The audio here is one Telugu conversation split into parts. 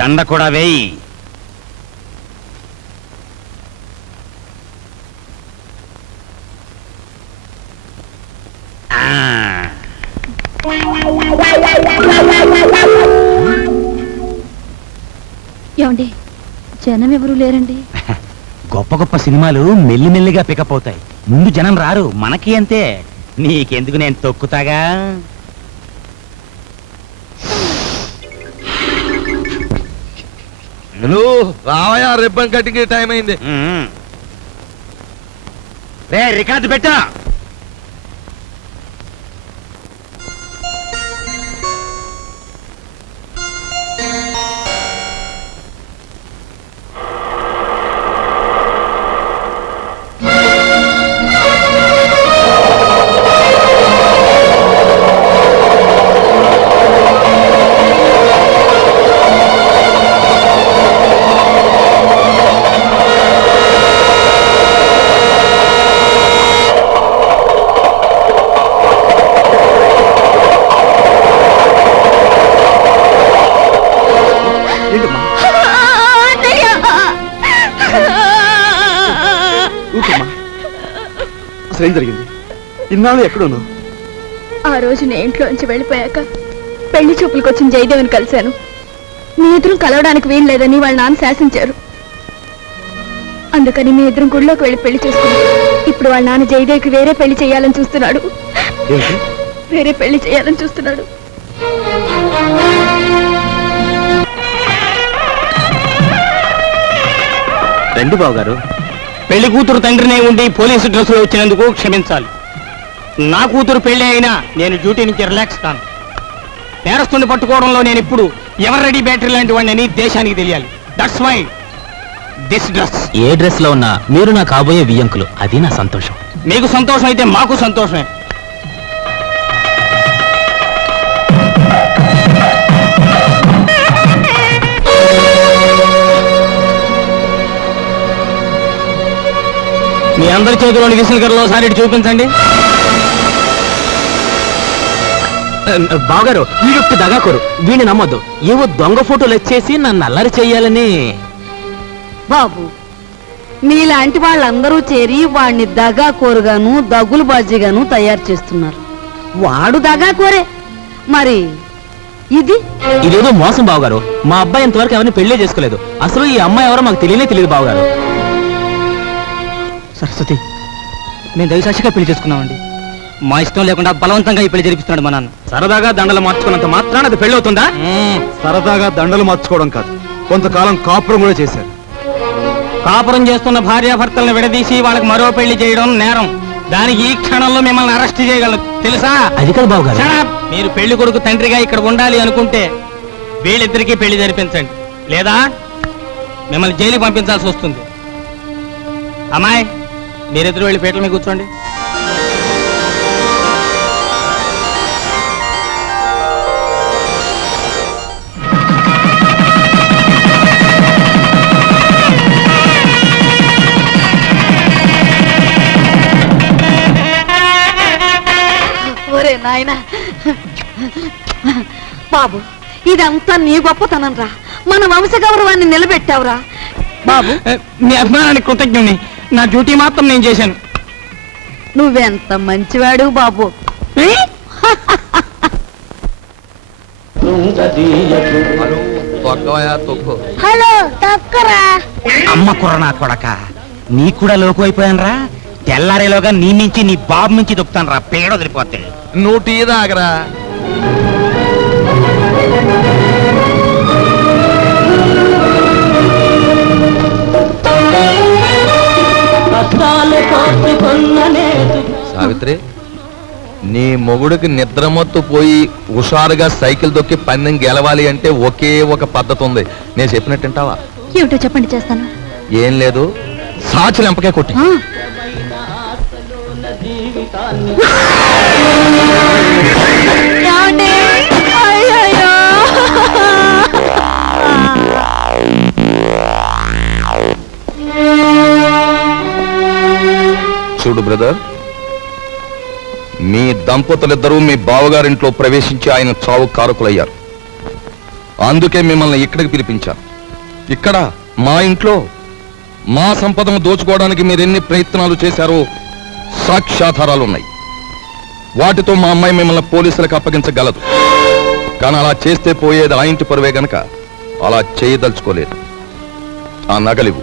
దండ కూడా వేయి. ఏమండి, జనం ఎవరు లేరండి. గొప్ప గొప్ప సినిమాలు మెల్లిమెల్లిగా పికప్ అవుతాయి, ముందు జనం రారు. మనకి అంతే. నీకెందుకు, నేను తొక్కుతాగా. రావయా, రిబ్బన్ కటింగ్ టైం అయింది. రే రికార్డు పెట్టా. ఏం జరిగింది? ఇన్నాళ్ళు ఎక్కడున్నా? ఆ రోజు నేను ఇంట్లోంచి వెళ్ళిపోయాక పెళ్లి చూపులకు వచ్చిన జయదేవిని కలిశాను. మీ ఎదురు కలవడానికి వీలు లేదని వాళ్ళ నాన్న శాసించారు. అందుకని మీ ఎదురు గుడిలోకి వెళ్ళి పెళ్లి చేసుకున్నాను. ఇప్పుడు వాళ్ళ నాన్న జయదేవికి వేరే పెళ్లి చేయాలని చూస్తున్నాడు. వేరే పెళ్లి చేయాలని చూస్తున్నాడు. రండి బాబు గారు. పెళ్లి కూతురు తండ్రినే ఉండి పోలీసు డ్రెస్సులో వచ్చినందుకు క్షమించాలి. నా కూతురు పెళ్లి అయినా నేను డ్యూటీ నుంచి రిలాక్స్ కాను. నేరస్తుని పట్టుకోవడంలో నేను ఇప్పుడు ఎవర్ రెడీ బ్యాటరీ లాంటి వాడిని దేశానికి తెలియాలి. That's why this dress. ఏ డ్రెస్ లో ఉన్నా మీరు నా కాబోయే వియ్యంకులు, అది నా సంతోషం. మీకు సంతోషం అయితే మాకు సంతోషమే. మీ అందరి చేతిలోని విసులుగరలో ఒకసారి చూపించండి. బావగారు, వీడొక్క దగాకోరు, వీడిని నమ్మొద్దు. ఏవో దొంగ ఫోటోలు వచ్చేసి నన్ను అల్లరి చెయ్యాలని. బాబు, మీలాంటి వాళ్ళందరూ చేరి వాడిని దగాకోరుగాను దగులు బాజీగాను తయారు చేస్తున్నారు. వాడు దగాకోరే, మరి ఇదేదో మోసం బావగారు. మా అబ్బాయి ఇంతవరకు ఎవరిని పెళ్లే చేసుకోలేదు. అసలు ఈ అమ్మాయి ఎవరో మాకు తెలియదు బావగారు. సరస్వతి, మేము దయసాక్షిగా పెళ్లి చేసుకున్నామండి. మా ఇష్టం లేకుండా బలవంతంగా ఈ పెళ్లి జరిపిస్తున్నాడు మా నాన్న. సరదాగా దండలు మార్చుకున్నంత మాత్రాన అది పెళ్ళవుతుందా? సరదాగా దండలు మార్చుకోవడం కాదు, కొంతకాలం కాపురం కూడా చేశారు. కాపురం చేస్తున్న భార్యాభర్తలను విడదీసి వాళ్ళకి మరో పెళ్లి చేయడం నేరం. దానికి ఈ క్షణంలో మిమ్మల్ని అరెస్ట్ చేయగలరు, తెలుసా? అది కాదు బావగారు. మీరు పెళ్లి కొడుకు తండ్రిగా ఇక్కడ ఉండాలి అనుకుంటే వీళ్ళిద్దరికీ పెళ్లి జరిపించండి, లేదా మిమ్మల్ని జైలుకి పంపించాల్సి వస్తుంది. అమ్మాయి, మీరిద్దరు వెళ్ళి పీటల మీద కూర్చోండి. ఒరే నాయనా, బాబు ఇదంతా నీ గొప్పతనం రా. మన వంశ గౌరవాన్ని నిలబెట్టావురా బాబు. మీ అభిమానానికి కృతజ్ఞుని. నా డ్యూటీ మాత్రం నేను చేశాను. నువ్వెంత మంచివాడు బాబు. హలో, తక్కరా. అమ్మ కుర్రనా కొడక, నీ కూడా లోకు అయిపోయాను రా. తెల్లారేలోగా నీ నుంచి నీ బాబు నుంచి దొక్కుతాను రా, పేడ వదిలిపోతే. నువ్వు టీ తాగరా. సావిత్రి, నీ మొగుడికి నిద్రమత్తు పోయి హుషారుగా సైకిల్ దొక్కి పందెం గెలవాలి అంటే ఒకే ఒక పద్ధతి ఉంది. నేను చెప్పినట్టు వింటావా? ఏమిటో చెప్పండి, చేస్తాను. ఏం లేదు, సాచి లెంపకే కొట్టి. చూడు బ్రదర్, మీ దంపతులిద్దరూ మీ బావగారింట్లో ప్రవేశించి ఆయన చావు కారకులయ్యారు. అందుకే మిమ్మల్ని ఇక్కడికి పిలిపించాను. ఇక్కడ మా ఇంట్లో మా సంపదను దోచుకోవడానికి మీరెన్ని ప్రయత్నాలు చేశారో సాక్ష్యాధారాలున్నాయి. వాటితో మా అమ్మాయి మిమ్మల్ని పోలీసులకు అప్పగించగలదు. కానీ అలా చేస్తే పోయేది ఆ ఇంటి పరువే గనక అలా చేయదలుచుకోలేదు. ఆ నగలివు.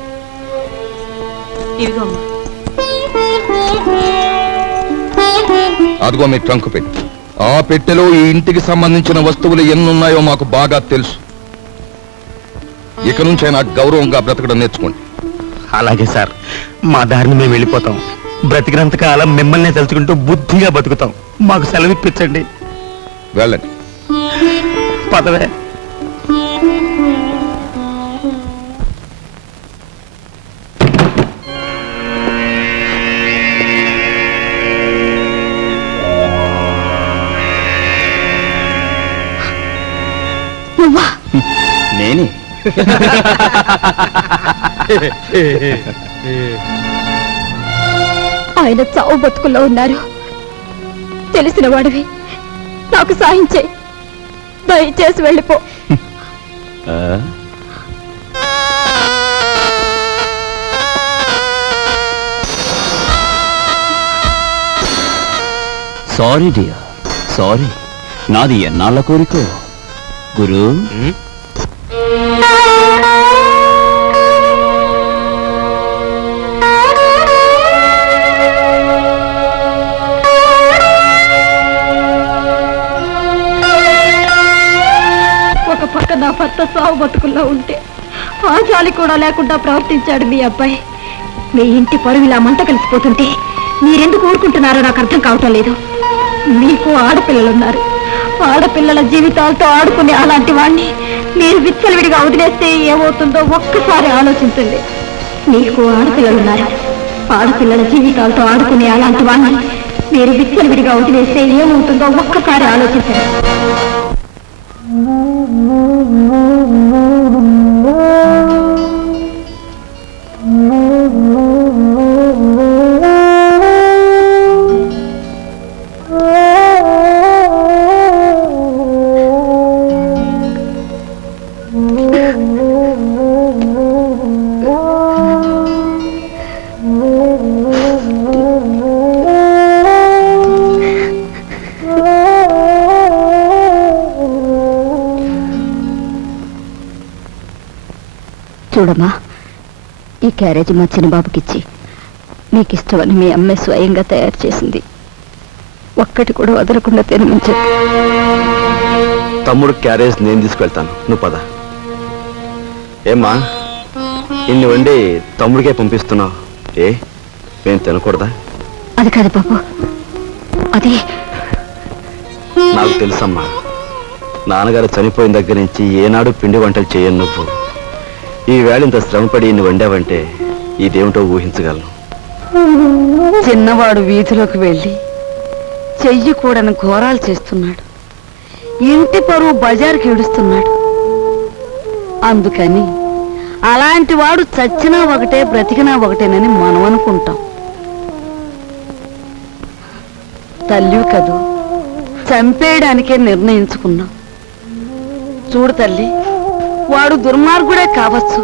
అదిగో మీ ట్రంక్ పెట్టి. ఆ పెట్టెలో ఈ ఇంటికి సంబంధించిన వస్తువులు ఎన్నున్నాయో మాకు బాగా తెలుసు. ఇక నుంచైనా గౌరవంగా బ్రతకడం నేర్చుకోండి. అలాగే సార్, మా దారిని మేము వెళ్ళిపోతాం. బ్రతికినంత కాలం మిమ్మల్ని తలుచుకుంటూ బుద్ధిగా బతుకుతాం. మాకు సెలవు ఇప్పించండి. వెళ్ళండి. పదవే. నేనే. ఆయన చావు బతుకుల్లో ఉన్నారు. తెలిసిన వాడివి, నాకు సాయం చేయి. దయచేసి వెళ్ళిపో. Sorry dear, sorry. నాది ఎన్నాళ్ళ కోరికో గురు. ఒక పక్క నా భర్త సావు బతుకుల్లో ఉంటే ఆ జాలి కూడా లేకుండా ప్రవర్తించాడు మీ అబ్బాయి. మీ ఇంటి పరువు ఇలా మంట కలిసిపోతుంటే మీరెందుకు ఊరుకుంటున్నారో నాకు అర్థం కావటం లేదు. మీకు ఆడపిల్లలున్నారు. ఆడపిల్లల జీవితాలతో ఆడుకునే అలాంటి వాణ్ణి మీరు విచ్చలవిడిగా వదిలేస్తే ఏమవుతుందో ఒక్కసారి ఆలోచించండి. మీకు ఆడపిల్లలున్నారు. ఆడపిల్లల జీవితాలతో ఆడుకునే అలాంటి వాణ్ణి మీరు విచ్చలవిడిగా వదిలేస్తే ఏమవుతుందో ఒక్కసారి ఆలోచించండి. చూడమ్మా, ఈ క్యారేజీ మా చిన్నబాబుకిచ్చి మీకు ఇష్టమని మీ అమ్మాయి స్వయంగా తయారు చేసింది. ఒక్కటి కూడా వదలకుండా తినమని చెప్పి. తమ్ముడు క్యారేజ్ నేను తీసుకెళ్తాను, నువ్వు పద. ఏమ్మా, ఇన్ని వండి తమ్ముడికే పంపిస్తున్నావు. మేము తినకూడదా? అది కాదు బాబు, అది నాకు తెలుసమ్మా. నాన్నగారు చనిపోయిన దగ్గర నుంచి ఏనాడు పిండి వంటలు చేయను నువ్వు. ఈ వేళ ఇంత శ్రమపడి ఇన్ని వండావంటే ఇదేమిటో ఊహించగలను. చిన్నవాడు వీధిలోకి వెళ్ళి చెయ్యి కూడని ఘోరాలు చేస్తున్నాడు. ఇంటి పరువు బజారుకి ఈడుస్తున్నాడు. అందుకని అలాంటి వాడు చచ్చినా ఒకటే బ్రతికినా ఒకటేనని మనం అనుకుంటాం. తల్లి కదూ, చంపేయడానికే నిర్ణయించుకున్నాం. చూడు తల్లి, వాడు దుర్మార్గుడే కావచ్చు,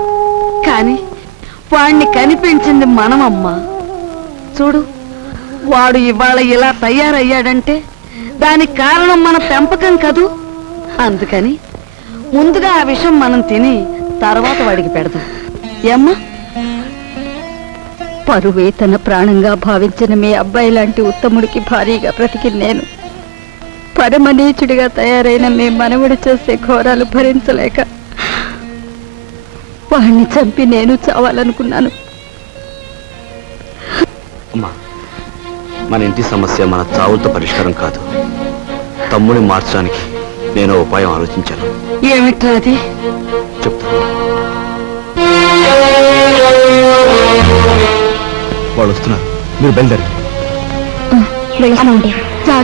కానీ వాణ్ణి కనిపించింది మనమమ్మా. చూడు, వాడు ఇవాళ ఇలా తయారయ్యాడంటే దానికి కారణం మన పెంపకం కదూ. అందుకని ముందుగా ఆ విషయం మనం తిని తర్వాత వాడికి పెడదాం. ఏమ్మా? పరువే తన ప్రాణంగా భావించిన మీ అబ్బాయి లాంటి ఉత్తముడికి భారీగా బ్రతికి నేను పరమనీచుడిగా తయారైన మీ మనవుడు చేసే ఘోరాలు భరించలేక వాణ్ణి చంపి నేను చావాలనుకున్నాను. అమ్మా, మన ఇంటి సమస్య మన చావులతో పరిష్కారం కాదు. తమ్ముడిని మార్చడానికి నేను ఉపాయం ఆలోచించాను. ఏమిట్రా అది? చెప్తాను. వాళ్ళు వస్తున్నారు, మీరు బయలుదేరండి. వెళ్తామండి,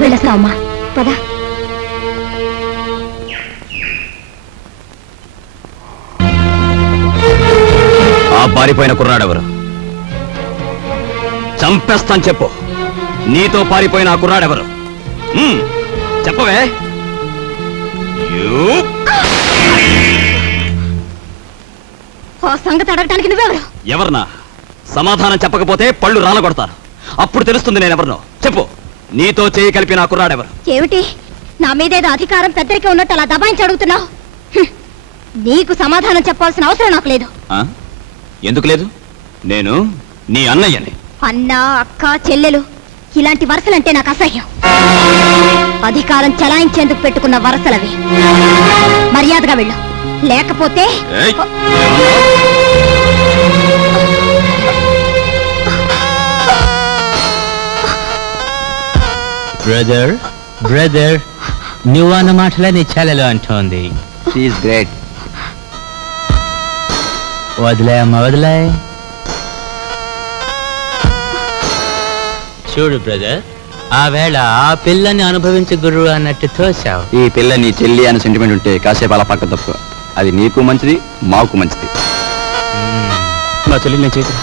వెళ్ళొస్తామమ్మా, పద. ఆ పారిపోయిన కుర్రాడెవరు? చంపేస్తాను చెప్పు. నీతో పారిపోయిన ఆ కుర్రాడెవరు? చెప్పవే. ఆ సంగతి అడగటానికి నువ్వెవరు? ఎవరన్నా? సమాధానం చెప్పకపోతే పళ్ళు రాలగొడతారు. అప్పుడు తెలుస్తుంది నేనెవరినో. చెప్పు, నీతో చేయి కలిపి నా కుర్రాడెవరు? ఏమిటి నా మీదేదో అధికారం పెద్దరికే ఉన్నట్టు అలా దబాయించి అడుగుతున్నావు? నీకు సమాధానం చెప్పాల్సిన అవసరం నాకు లేదు. ఆ? ఎందుకు లేదు? నేను నీ అన్నయ్యని. అన్న, అక్క, చెల్లెలు ఇలాంటి వరసలంటే నాకు అసహ్యం. అధికారం చలాయించేందుకు పెట్టుకున్న వరసలవి. మర్యాదగా వెళ్ళు, లేకపోతే ఏయ్! బ్రదర్ బ్రదర్, నువ్వు అన్న మాటలే నీ చెల్లెలు అంటోంది. గ్రేట్. వదిలే అమ్మ, వదిలే. చూడు బ్రదర్, ఆ వేళ ఆ పిల్లని అనుభవించే గురువు అన్నట్టు తోసావు. ఈ పిల్ల నీ చెల్లి అని సెంటిమెంట్ ఉంటే కాసేపు అలా పక్క తప్పు. అది నీకు మంచిది, మాకు మంచిది. నా చెల్లి నేను చేతురా.